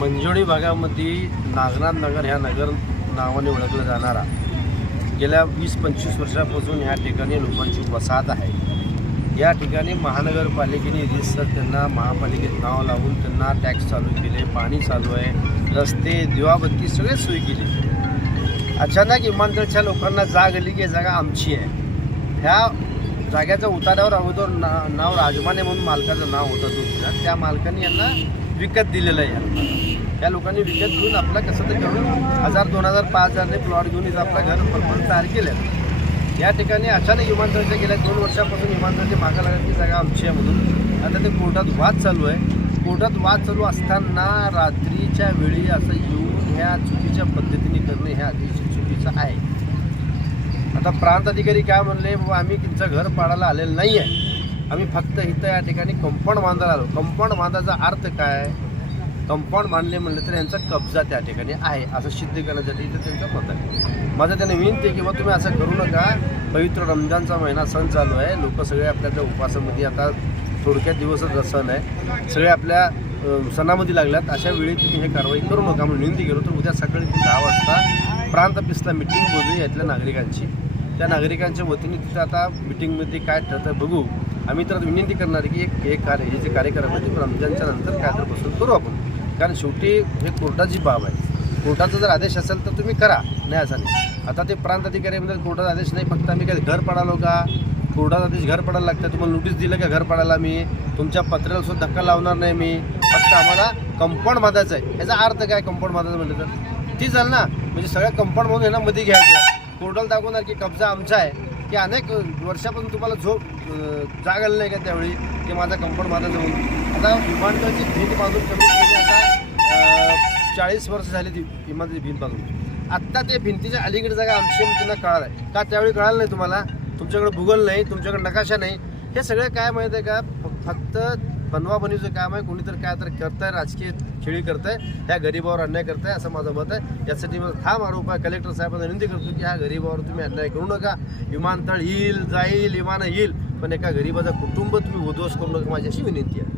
मंजोळी भागामध्ये नागनाथ नगर ह्या नगर नावाने ओळखला जाणारा. गेल्या वीस पंचवीस वर्षापासून ह्या ठिकाणी लोकांची वसाहत आहे. या ठिकाणी महानगरपालिकेने रिसर त्यांना महापालिकेत नाव लावून त्यांना टॅक्स चालू केले पाणी चालू आहे रस्ते दिवाबत्ती सगळे सोयी केली. अचानक विमानतळच्या लोकांना जाग आली की ही जागा आमची आहे. ह्या जाग्याच्या उतार्यावर अगोदर ना नाव राजमाने म्हणून मालकाचं नाव होतं दुसऱ्या त्या मालकाने यांना विकत दिलेलं आहे. या लोकांनी विकत घेऊन आपलं कसं तरी करून हजार दोन हजार पाच हजारने प्लॉट घेऊन इथं आपलं घर परपंच तयार केलं. या ठिकाणी अचानक विमानतळाच्या गेल्या दोन वर्षापासून विमानतळाची मागं लागत ती जागा आमची आहे म्हणून. आता ते कोर्टात वाद चालू आहे. कोर्टात वाद चालू असताना रात्रीच्या वेळी असं येऊन ह्या चुकीच्या पद्धतीने करणे हे अतिशय चुकीचं आहे. आता प्रांत अधिकारी काय म्हणले बाबा आम्ही तुमचं घर पाडायला आलेलं नाही आहे आम्ही फक्त इथं या ठिकाणी कंपाऊंड बांधायला आलो. कंपाऊंड बांधायचा अर्थ काय? कंपाऊंड बांधले म्हणले तर यांचा कब्जा त्या ठिकाणी आहे असं सिद्ध करण्यासाठी इथं त्यांचं मत आहे. माझं त्यांना विनंती आहे की बा तुम्ही असं करू नका. पवित्र रमजानचा महिना सण चालू आहे. लोक सगळे आपल्या त्या उपवासामध्ये आता थोडक्यात दिवसच सण आहे. सगळे आपल्या सणामध्ये लागल्यात. अशा वेळी तुम्ही हे कारवाई करू नका म्हणून विनंती करू. तर उद्या सकाळी दहा वाजता प्रांत ऑफिसला मिटिंग बोलू यातल्या नागरिकांची. त्या नागरिकांच्या वतीने तिथं आता मिटिंगमध्ये काय ठरतं बघू. आम्ही तर विनंती करणार आहे की एक एक कार्य हे जे कार्यक्रम आहे ते रमजानच्या नंतर काय तर बसून करू आपण. कारण शेवटी हे कोर्टाची बाब आहे कोर्टाचा जर आदेश असेल तर तुम्ही करा नाही असा नाही. आता ते प्रांत अधिकारी म्हणजे कोर्टाचा आदेश नाही फक्त आम्ही काय घर पडालो का? कोर्टाचा आदेश घर पडायला लागतं तुम्हाला नोटीस दिलं का घर पडायला मी? तुमच्या पत्र्याला सुद्धा धक्का लावणार नाही मी. फक्त आम्हाला कंपाऊंड बांधायचं आहे. याचा अर्थ काय कंपाऊंड बांधायचं म्हटलं तर? ती झालं ना म्हणजे सगळ्या कंपाऊंड म्हणून यांना मध्ये घ्यायचं. कोर्टाला दाखवणार की कब्जा आमचा आहे. की अनेक वर्षापासून तुम्हाला झोप अं, जाग नाही का त्यावेळी? की माझा कंपाऊंड माझा जाऊन आता विमानतळाची भीत बांधून कमीत कमी म्हणजे आता चाळीस वर्ष झाली ती विमानाची भीत बांधून. आत्ता ते भिंतीच्या अलीकडे जागा आमची त्यांना कळालं आहे. का त्यावेळी कळालं नाही तुम्हाला? तुमच्याकडे भूगोल नाही तुमच्याकडे नकाशा नाही. हे सगळं काय माहीत आहे का? फक्त बनवाबनीचं काम आहे. कोणीतरी काय तर करताय राजकीय खेळी करताय ह्या गरीबावर अन्याय करताय असं माझं मत आहे. यासाठी मला ठाम आरोप आहे. कलेक्टर साहेबांना विनंती करतो की ह्या गरीबावर तुम्ही अन्याय करू नका. विमानतळ येईल जाईल विमानं येईल पण एका गरीबाचं कुटुंब तुम्ही उद्ध्वस्त करू नका माझी अशी विनंती आहे.